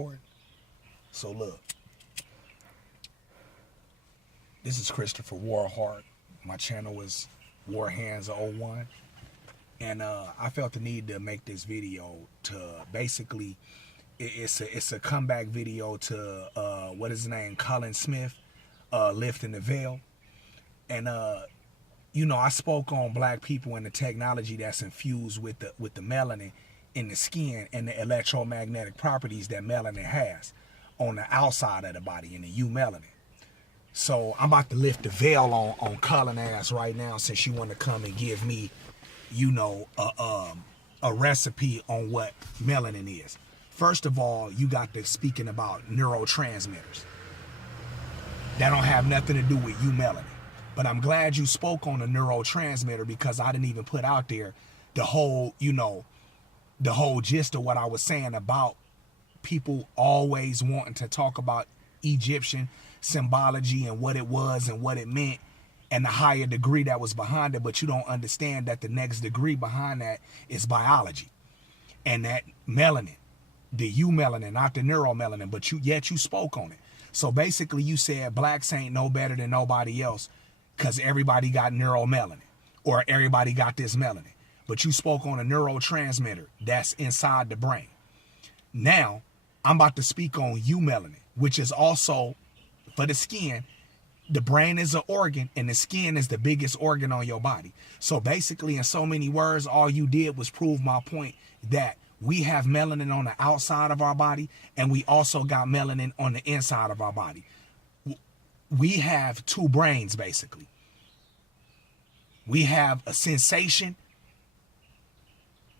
recording? So look, this is Christopher Warhart. My channel is Warhands01. And I felt the need to make this video to basically, it's a comeback video to, what is his name, Cullen Smith, Lifting the Veil. And, you know, I spoke on black people and the technology that's infused with the melanin in the skin and the electromagnetic properties that melanin has on the outside of the body, in the eumelanin. So I'm about to lift the veil on Cullen ass right now, since you want to come and give me, you know, a recipe on what melanin is. First of all, you got to speaking about neurotransmitters. That don't have nothing to do with eumelanin. But I'm glad you spoke on a neurotransmitter, because I didn't even put out there the whole, you know, the whole gist of what I was saying about people always wanting to talk about Egyptian symbology and what it was and what it meant and the higher degree that was behind it. But you don't understand that the next degree behind that is biology. And that melanin, the eumelanin, not the neuromelanin, but yet you spoke on it. So basically you said blacks ain't no better than nobody else because everybody got neuromelanin, or everybody got this melanin. But you spoke on a neurotransmitter that's inside the brain. Now, I'm about to speak on eumelanin, which is also, for the skin, the brain is an organ and the skin is the biggest organ on your body. So basically, in so many words, all you did was prove my point that we have melanin on the outside of our body and we also got melanin on the inside of our body. We have two brains, basically. We have a sensation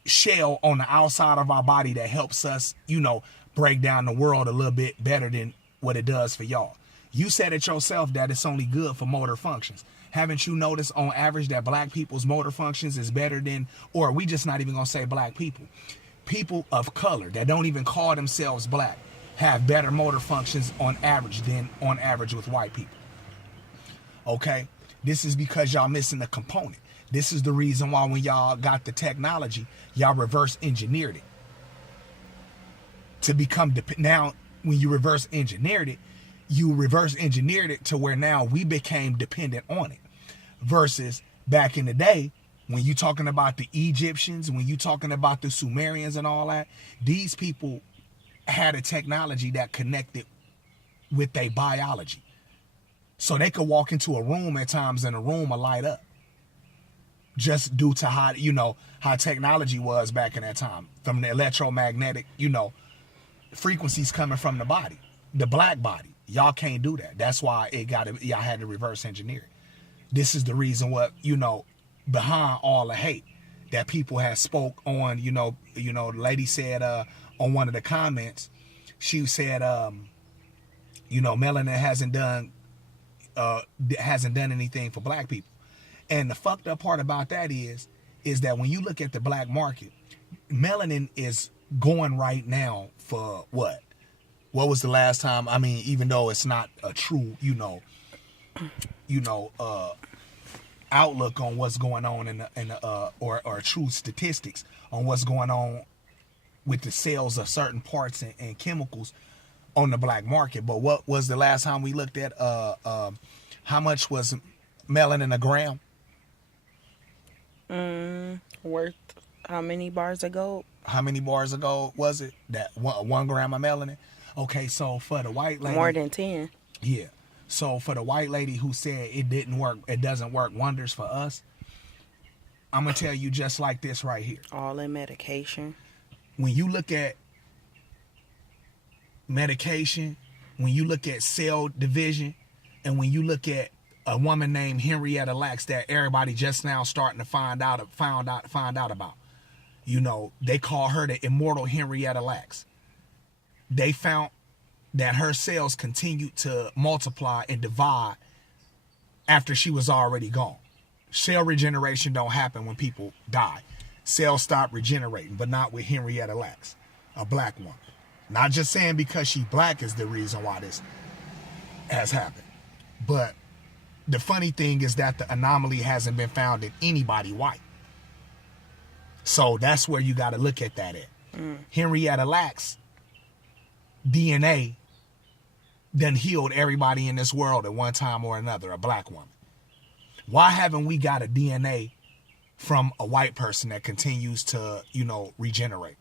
shell on the outside of our body that helps us, you know, break down the world a little bit better than what it does for y'all. You said it yourself that it's only good for motor functions. Haven't you noticed on average that black people's motor functions is better than, or we just not even gonna say black people, people of color that don't even call themselves black have better motor functions on average than on average with white people. Okay, this is because y'all missing a component. This is the reason why when y'all got the technology, y'all reverse engineered it to become now when you reverse engineered it, you reverse engineered it to where now we became dependent on it. Versus back in the day, when you talking about the Egyptians, when you talking about the Sumerians and all that, these people had a technology that connected with their biology. So they could walk into a room at times and the room will light up. Just due to how, you know, how technology was back in that time. From the electromagnetic, you know, frequencies coming from the body, the black body. Y'all can't do that. That's why y'all had to reverse engineer it. This is the reason what, you know, behind all the hate that people had spoke on, you know, the lady said on one of the comments, she said, you know, melanin hasn't done anything for black people. And the fucked up part about that is that when you look at the black market, melanin is going right now for what? What was the last time? I mean, even though it's not a true, outlook on what's going on or true statistics on what's going on with the sales of certain parts and chemicals on the black market. But what was the last time we looked at how much was melanin a gram? Worth how many bars of gold? How many bars of gold was it? That 1 gram of melanin? Okay, so for the white lady, more than 10. Yeah. So for the white lady who said it didn't work, it doesn't work wonders for us, I'm gonna tell you just like this right here. All in medication. When you look at medication, when you look at cell division, and when you look at a woman named Henrietta Lacks that everybody just now starting to find out about. You know, they call her the immortal Henrietta Lacks. They found that her cells continued to multiply and divide after she was already gone. Cell regeneration don't happen when people die. Cells stop regenerating, but not with Henrietta Lacks, a black woman. Not just saying because she black is the reason why this has happened. But the funny thing is that the anomaly hasn't been found in anybody white. So that's where you got to look at that at. Henrietta Lacks DNA done healed everybody in this world at one time or another, a black woman? Why haven't we got a DNA from a white person that continues to, regenerate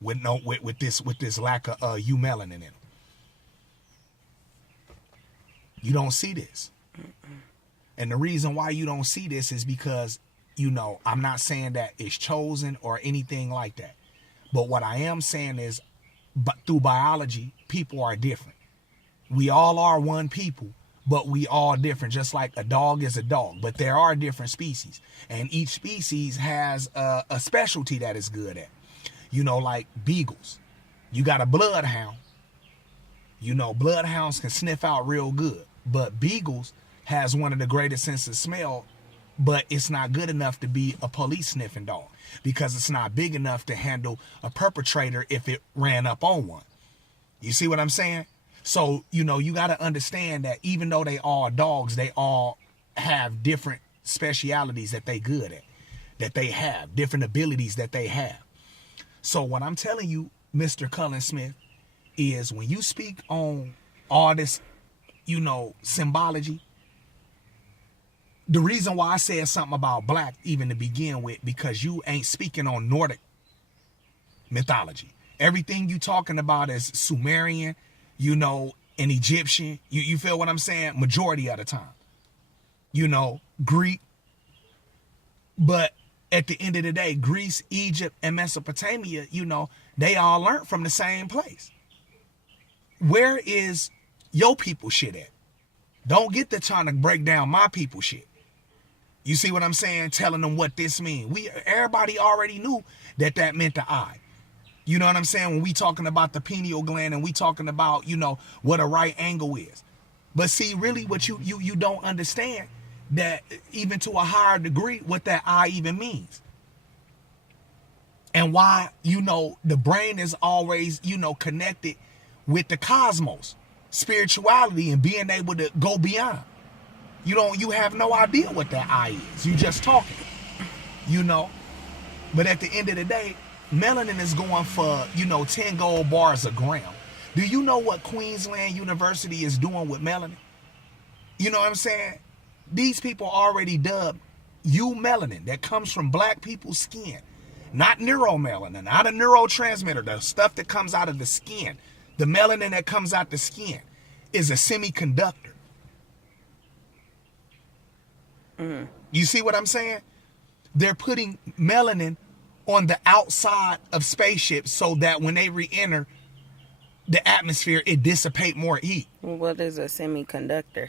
with this lack of melanin in them? You don't see this. And the reason why you don't see this is because, I'm not saying that it's chosen or anything like that. But what I am saying is, through biology, people are different. We all are one people, but we all different, just like a dog is a dog. But there are different species, and each species has a specialty that it's good at. Like beagles. You got a bloodhound. Bloodhounds can sniff out real good, but beagles has one of the greatest senses of smell, but it's not good enough to be a police sniffing dog because it's not big enough to handle a perpetrator if it ran up on one. You see what I'm saying? So, you got to understand that even though they all dogs, they all have different specialities that they good at, that they have, different abilities that they have. So what I'm telling you, Mr. Cullen Smith, is when you speak on all this, symbology, the reason why I said something about black even to begin with, because you ain't speaking on Nordic mythology. Everything you talking about is Sumerian, and Egyptian. You feel what I'm saying? Majority of the time. Greek. But at the end of the day, Greece, Egypt, and Mesopotamia, they all learned from the same place. Where is your people shit at? Don't get to trying to break down my people shit. You see what I'm saying? Telling them what this means. Everybody already knew that meant the eye. You know what I'm saying? When we talking about the pineal gland and we talking about, what a right angle is. But see, really what you don't understand that even to a higher degree what that eye even means. And why, the brain is always, connected with the cosmos, spirituality, and being able to go beyond. You have no idea what that eye is. You just talking, But at the end of the day, melanin is going for, 10 gold bars a gram. Do you know what Queensland University is doing with melanin? You know what I'm saying? These people already dubbed melanin that comes from black people's skin. Not neuromelanin, not a neurotransmitter. The stuff that comes out of the skin, the melanin that comes out the skin is a semiconductor. You see what I'm saying? They're putting melanin on the outside of spaceships so that when they re-enter the atmosphere, it dissipate more heat. What is a semiconductor?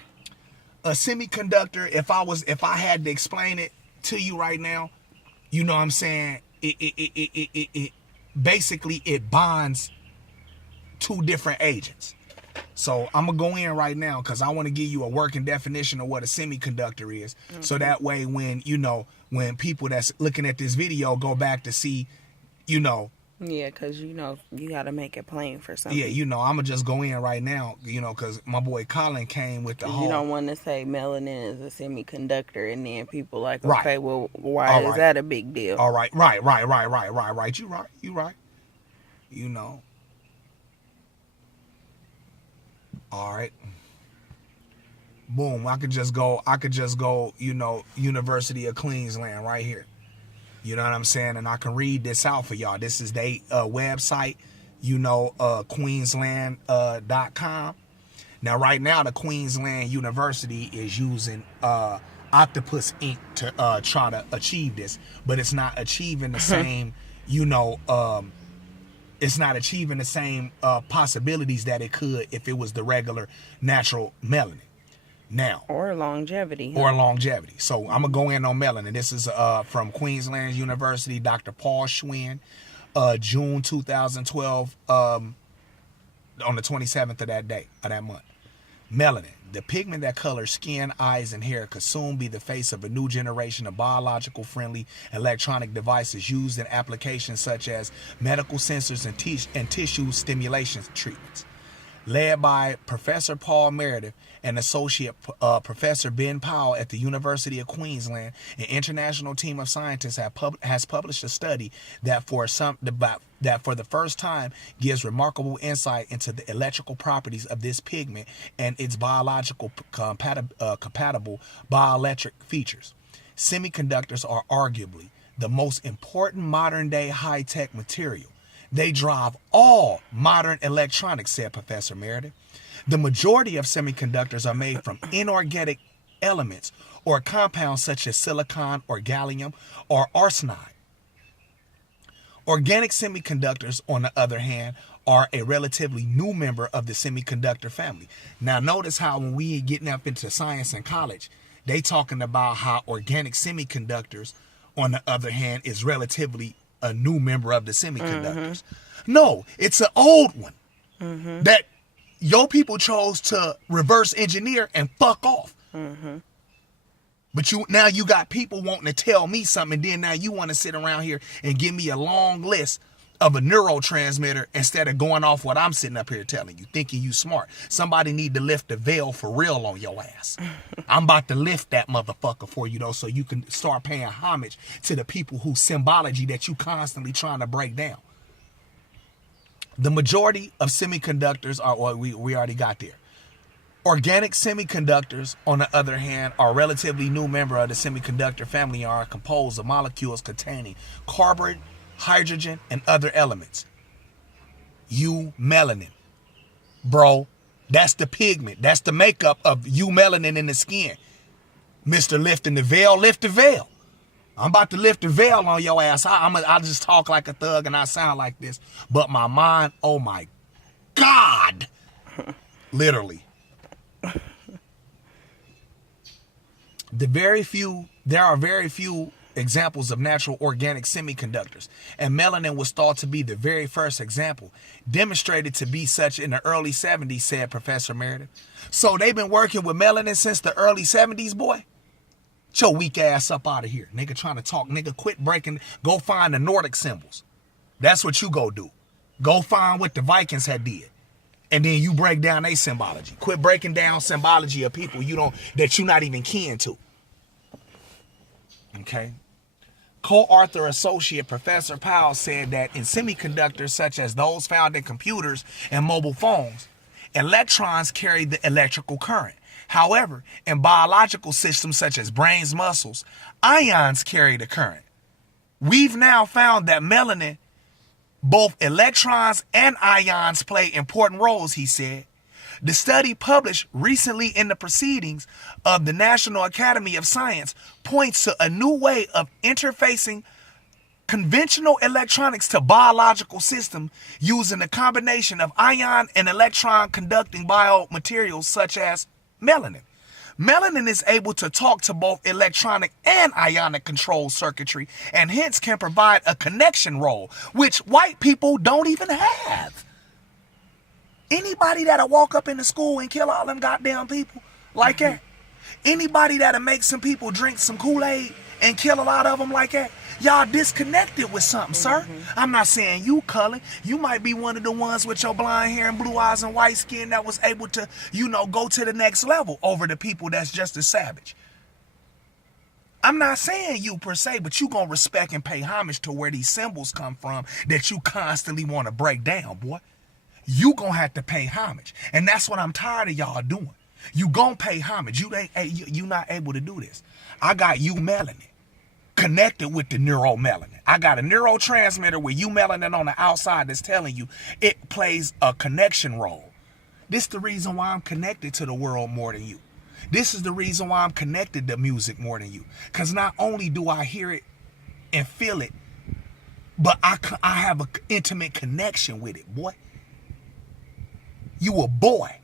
A semiconductor, if I had to explain it to you right now, you know what I'm saying? It basically it bonds two different agents. So I'm gonna go in right now because I want to give you a working definition of what a semiconductor is. Okay. So that way when people that's looking at this video go back to see, Yeah, because, you got to make it plain for something. Yeah, I'm going to just go in right now, because my boy Colin came with the whole... You don't want to say melanin is a semiconductor and then people like, right. Okay, well, why is that a big deal? All right, right. You right. All right. Boom, I could just go, University of Queensland right here. You know what I'm saying? And I can read this out for y'all. This is their website, Queensland.com. Now, right now, the Queensland University is using Octopus Ink to try to achieve this. But it's not achieving the same, it's not achieving the same possibilities that it could if it was the regular natural melanin. Now, or longevity. So I'm gonna go in on melanin. This is from Queensland University, Dr. Paul Schwinn, June 2012, on the 27th of that month. Melanin, the pigment that colors skin, eyes, and hair, could soon be the face of a new generation of biological-friendly electronic devices used in applications such as medical sensors and tissue stimulation treatments. led by Professor Paul Meredith and Associate Professor Ben Powell at the University of Queensland, an international team of scientists has published a study that for the first time gives remarkable insight into the electrical properties of this pigment and its biological compatible bioelectric features. Semiconductors are arguably the most important modern-day high-tech material. They drive all modern electronics, said Professor Meredith. The majority of semiconductors are made from inorganic elements or compounds such as silicon or gallium or arsenide. Organic semiconductors, on the other hand, are a relatively new member of the semiconductor family. Now, notice how when we getting up into science in college, they talking about how organic semiconductors, on the other hand, is relatively a new member of the semiconductors. No, it's an old one that your people chose to reverse engineer and fuck off. But now you got people wanting to tell me something, and then now you want to sit around here and give me a long list of a neurotransmitter instead of going off what I'm sitting up here telling you, thinking you smart. Somebody need to lift the veil for real on your ass. I'm about to lift that motherfucker for you, though, so you can start paying homage to the people whose symbology that you constantly trying to break down. The majority of semiconductors are, well, we already got there. Organic semiconductors, on the other hand, are a relatively new member of the semiconductor family and are composed of molecules containing carbon, hydrogen, and other elements. Melanin. Bro, that's the pigment. That's the makeup of melanin in the skin. Mr. Lifting the veil, lift the veil. I'm about to lift the veil on your ass. I just talk like a thug and I sound like this. But my mind, oh my God. Literally. There are very few examples of natural organic semiconductors, and melanin was thought to be the very first example, demonstrated to be such in the early 70s, said Professor Meredith. So they've been working with melanin since the early 70s, boy? Get your weak ass up out of here. Nigga trying to talk. Nigga quit breaking. Go find the Nordic symbols. That's what you go do. Go find what the Vikings had did. And then you break down their symbology. Quit breaking down symbology of people that you're not even kin to. Okay? Co-author associate Professor Powell said that in semiconductors such as those found in computers and mobile phones, electrons carry the electrical current. However, in biological systems such as brains, muscles, ions carry the current. We've now found that melanin, both electrons and ions play important roles, he said. The study published recently in the Proceedings of the National Academy of Science points to a new way of interfacing conventional electronics to biological systems using a combination of ion and electron conducting biomaterials such as melanin. Melanin is able to talk to both electronic and ionic control circuitry and hence can provide a connection role, which white people don't even have. Anybody that'll walk up into school and kill all them goddamn people like that. Anybody that'll make some people drink some Kool-Aid and kill a lot of them like that. Y'all disconnected with something, sir. I'm not saying you, Cullen. You might be one of the ones with your blonde hair and blue eyes and white skin that was able to, go to the next level over the people that's just as savage. I'm not saying you per se, but you gonna respect and pay homage to where these symbols come from that you constantly want to break down, boy. You gonna have to pay homage. And that's what I'm tired of y'all doing. You gonna pay homage. You not able to do this. I got melanin connected with the neuromelanin. I got a neurotransmitter with melanin on the outside that's telling you it plays a connection role. This is the reason why I'm connected to the world more than you. This is the reason why I'm connected to music more than you. Because not only do I hear it and feel it, but I have an intimate connection with it, boy. You a boy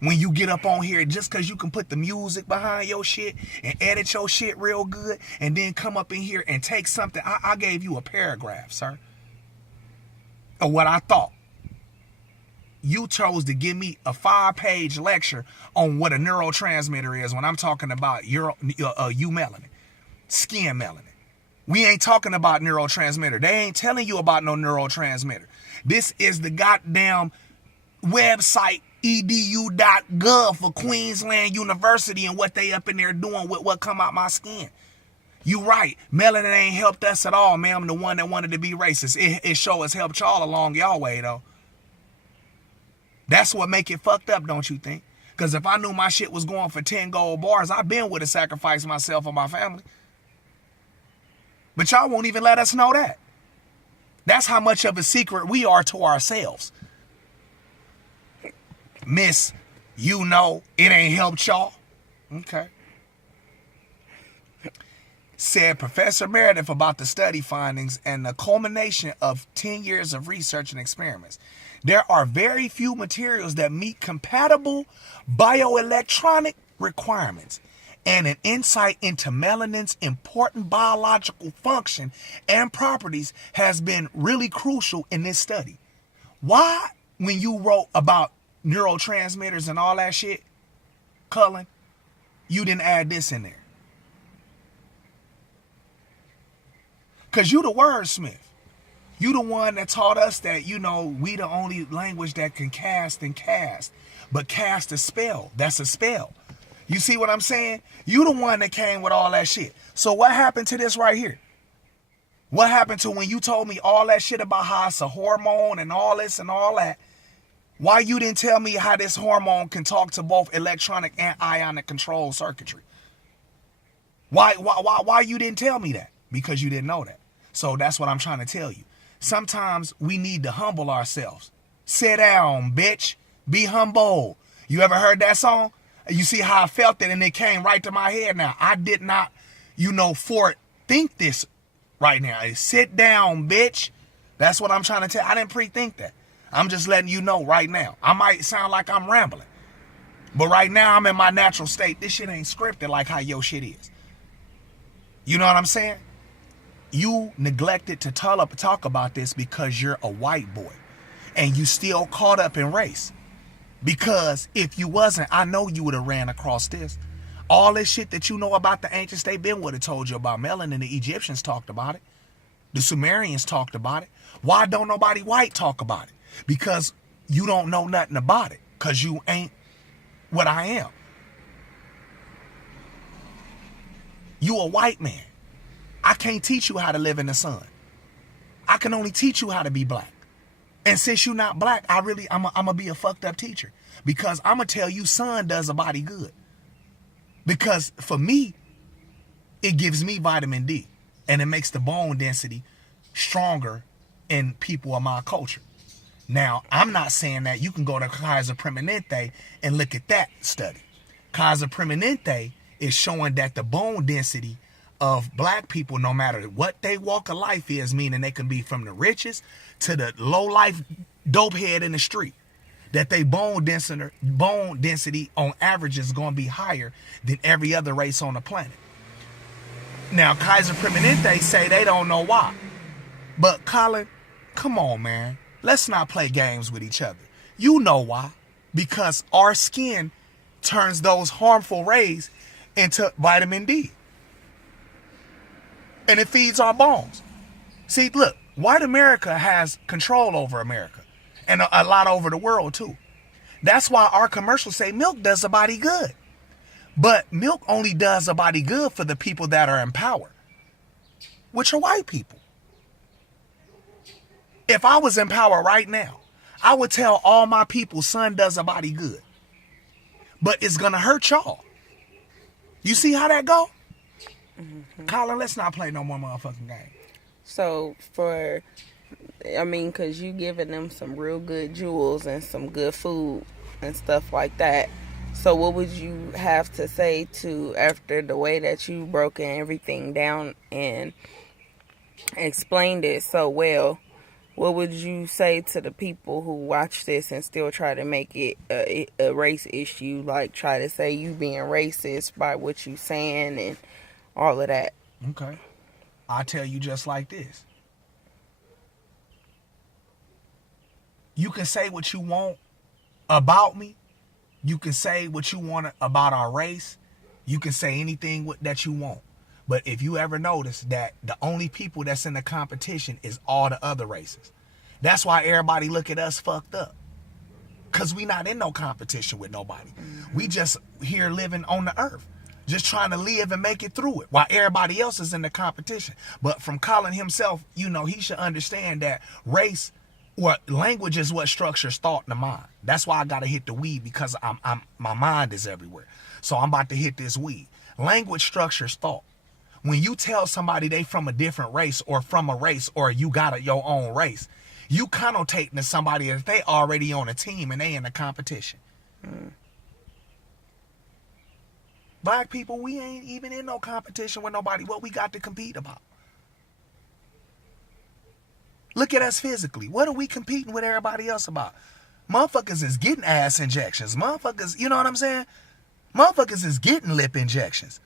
when you get up on here just because you can put the music behind your shit and edit your shit real good and then come up in here and take something. I gave you a paragraph, sir, of what I thought. You chose to give me a 5-page lecture on what a neurotransmitter is when I'm talking about melanin, skin melanin. We ain't talking about neurotransmitter. They ain't telling you about no neurotransmitter. This is the goddamn website edu.gov for Queensland University and what they up in there doing with what come out my skin. You right. Melanin ain't helped us at all, man. I'm the one that wanted to be racist. It sure has helped y'all along y'all way, though. That's what make it fucked up, don't you think? Because if I knew my shit was going for 10 gold bars, I been would have sacrificed myself or my family. But y'all won't even let us know that. That's how much of a secret we are to ourselves. Miss, you know it ain't helped y'all. Okay. Said Professor Meredith about the study findings and the culmination of 10 years of research and experiments. There are very few materials that meet compatible bioelectronic requirements, and an insight into melanin's important biological function and properties has been really crucial in this study. Why, when you wrote about neurotransmitters and all that shit, Cullen, you didn't add this in there? Because you the wordsmith. You the one that taught us that, you know, we the only language that can cast and cast. But cast a spell. That's a spell. You see what I'm saying? You the one that came with all that shit. So what happened to this right here? What happened to when you told me all that shit about how it's a hormone and all this and all that? Why you didn't tell me how this hormone can talk to both electronic and ionic control circuitry? Why you didn't tell me that? Because you didn't know that. So that's what I'm trying to tell you. Sometimes we need to humble ourselves. Sit down, bitch. Be humble. You ever heard that song? You see how I felt it and it came right to my head now. I did not, think this right now. Sit down, bitch. That's what I'm trying to tell. I didn't pre-think that. I'm just letting you know right now. I might sound like I'm rambling. But right now I'm in my natural state. This shit ain't scripted like how your shit is. You know what I'm saying? You neglected to talk about this because you're a white boy. And you still caught up in race. Because if you wasn't, I know you would have ran across this. All this shit that you know about the ancients, they been would have told you about melanin. The Egyptians talked about it. The Sumerians talked about it. Why don't nobody white talk about it? Because you don't know nothing about it. Because you ain't what I am. You a white man. I can't teach you how to live in the sun. I can only teach you how to be black. And since you're not black, I'm gonna be a fucked up teacher. Because I'm gonna tell you sun does a body good. Because for me, it gives me vitamin D. And it makes the bone density stronger in people of my culture. Now, I'm not saying that. You can go to Kaiser Permanente and look at that study. Kaiser Permanente is showing that the bone density of black people, no matter what they walk of life is, meaning they can be from the richest to the low life dope head in the street, that they bone density on average is going to be higher than every other race on the planet. Now, Kaiser Permanente say they don't know why. But Colin, come on, man. Let's not play games with each other. You know why. Because our skin turns those harmful rays into vitamin D. And it feeds our bones. See, look, white America has control over America. And a lot over the world, too. That's why our commercials say milk does a body good. But milk only does a body good for the people that are in power, which are white people. If I was in power right now, I would tell all my people sun does a body good. But it's going to hurt y'all. You see how that go? Mm-hmm. Colin, let's not play no more motherfucking game. So because you giving them some real good jewels and some good food and stuff like that. So what would you have to say to, after the way that you broken everything down and explained it so well, what would you say to the people who watch this and still try to make it a race issue, like try to say you being racist by what you saying and all of that? Okay. I'll tell you just like this. You can say what you want about me. You can say what you want about our race. You can say anything that you want. But if you ever notice that the only people that's in the competition is all the other races. That's why everybody look at us fucked up. Because we not in no competition with nobody. We just here living on the earth, just trying to live and make it through it, while everybody else is in the competition. But from Cullen himself, he should understand that race or language is what structures thought in the mind. That's why I gotta hit the weed, because my mind is everywhere. So I'm about to hit this weed. Language structures thought. When you tell somebody they from a different race or from a race, or you got your own race, you connotating to somebody that they already on a team and they in a competition. Black people, we ain't even in no competition with nobody. What we got to compete about? Look at us physically. What are we competing with everybody else about? Motherfuckers is getting ass injections. Motherfuckers, you know what I'm saying? Motherfuckers is getting lip injections.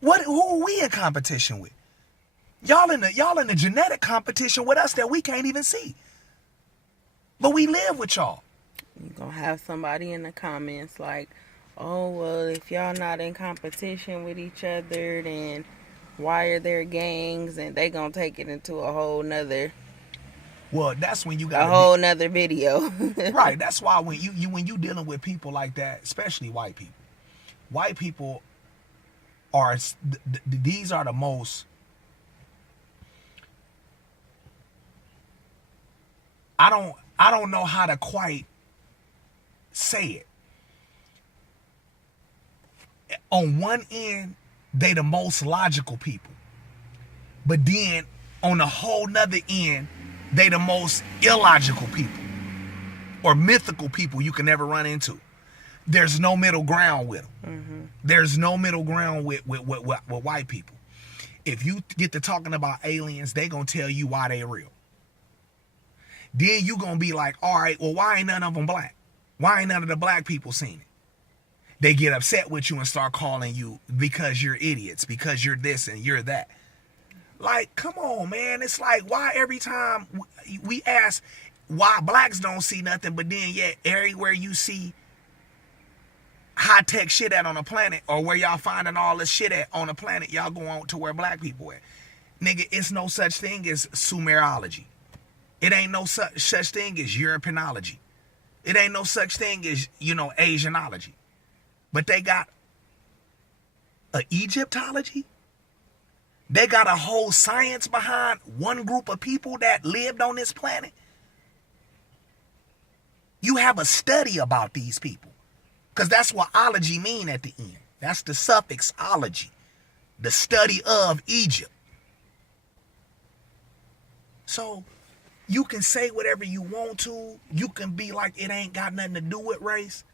Who are we in competition with? Y'all in the genetic competition with us that we can't even see. But we live with y'all. You're going to have somebody in the comments like, oh, well, if y'all not in competition with each other, then why are there gangs? And they going to take it into a whole nother... Well, that's when you got a whole nother video. Right. That's why when you dealing with people like that, especially white people are, these are the most... I don't know how to quite say it. On one end, they the most logical people. But then on a whole nother end, they the most illogical people or mythical people you can never run into. There's no middle ground with them. There's no middle ground with white people. If you get to talking about aliens, they gonna tell you why they real. Then you gonna be like, all right, well, why ain't none of them black? Why ain't none of the black people seen it? They get upset with you and start calling you because you're idiots, because you're this and you're that. Like, come on, man. It's like, why every time we ask why blacks don't see nothing, but then yet everywhere you see high-tech shit at on the planet, or where y'all finding all this shit at on the planet, y'all go on to where black people at. Nigga, it's no such thing as Sumerology. It ain't no such thing as Europeanology. It ain't no such thing as, Asianology. But they got a Egyptology. They got a whole science behind one group of people that lived on this planet. You have a study about these people. Because that's what ology mean at the end. That's the suffix ology. The study of Egypt. So you can say whatever you want to. You can be like it ain't got nothing to do with race.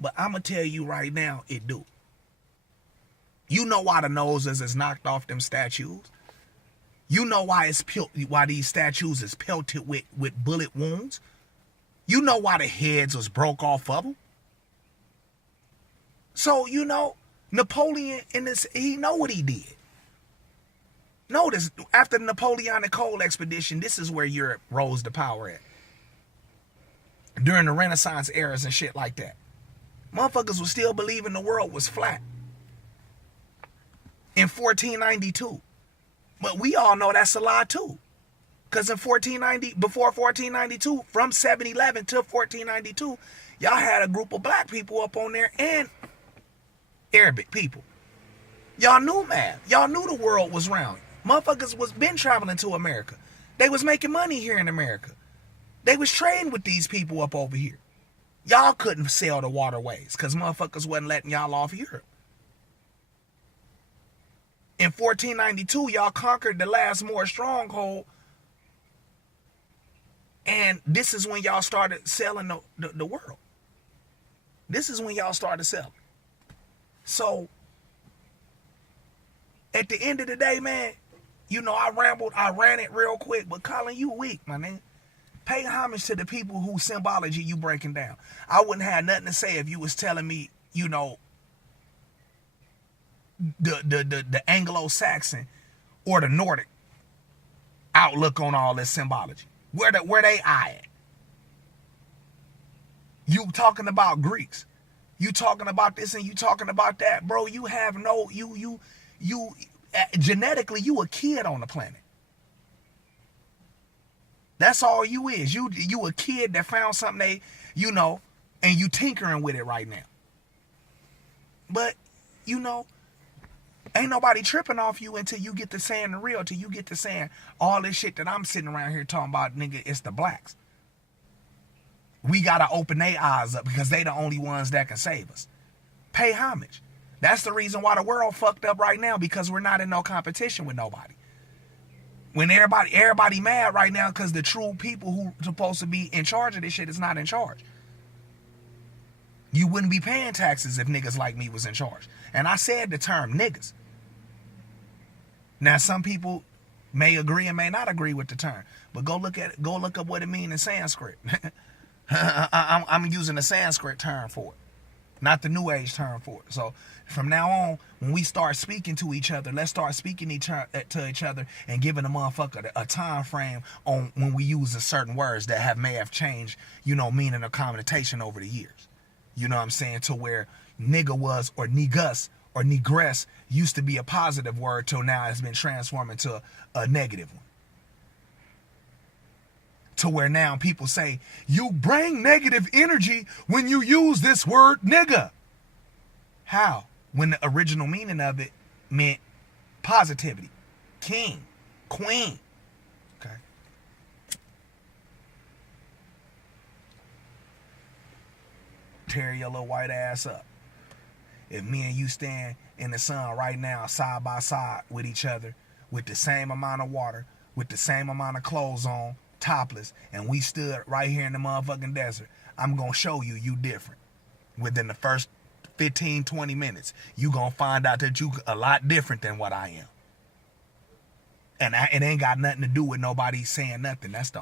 But I'm going to tell you right now, it do. You know why the noses is knocked off them statues. You know why why these statues is pelted with bullet wounds. You know why the heads was broke off of them. So, Napoleon, he know what he did. Notice, after the Napoleonic Coal expedition, this is where Europe rose to power at. During the Renaissance eras and shit like that. Motherfuckers was still believing the world was flat. In 1492. But we all know that's a lie too. Because before 1492, from 711 to 1492, y'all had a group of black people up on there and Arabic people. Y'all knew math. Y'all knew the world was round. Motherfuckers was been traveling to America. They was making money here in America. They was trading with these people up over here. Y'all couldn't sail the waterways because motherfuckers wasn't letting y'all off Europe. In 1492, y'all conquered the last Moor stronghold. And this is when y'all started selling the world. This is when y'all started selling. So, at the end of the day, man, I rambled, I ran it real quick, but Cullen, you weak, my nigga. Pay homage to the people whose symbology you breaking down. I wouldn't have nothing to say if you was telling me, the Anglo-Saxon or the Nordic outlook on all this symbology. Where they eye at? You talking about Greeks. You talking about this and you talking about that. Bro, you have no, genetically, you a kid on the planet. That's all you is. You a kid that found something you know, and you tinkering with it right now. But, you know, ain't nobody tripping off you until you get to saying the real, till you get to saying all this shit that I'm sitting around here talking about, nigga, it's the blacks. We gotta open their eyes up because they the only ones that can save us. Pay homage. That's the reason why the world fucked up right now, because we're not in no competition with nobody. When everybody mad right now because the true people who supposed to be in charge of this shit is not in charge. You wouldn't be paying taxes if niggas like me was in charge. And I said the term niggas. Now some people may agree and may not agree with the term, but go look up what it means in Sanskrit. I'm using the Sanskrit term for it, not the New Age term for it. So from now on, when we start speaking to each other, let's start speaking to each other and giving a motherfucker a time frame on when we use certain words that may have changed, you know, meaning or connotation over the years. You know what I'm saying? To where nigga was, or niggas or negress used to be a positive word, till now it's been transformed into a negative one. To where now people say, you bring negative energy when you use this word nigga. How? When the original meaning of it meant positivity. King, queen. Okay. Tear your little white ass up. If me and you stand in the sun right now, side by side with each other, with the same amount of water, with the same amount of clothes on, topless, and we stood right here in the motherfucking desert, I'm gonna show you different. Within the first 15, 20 minutes, you gonna find out that you a lot different than what I am. And it ain't got nothing to do with nobody saying nothing. That's the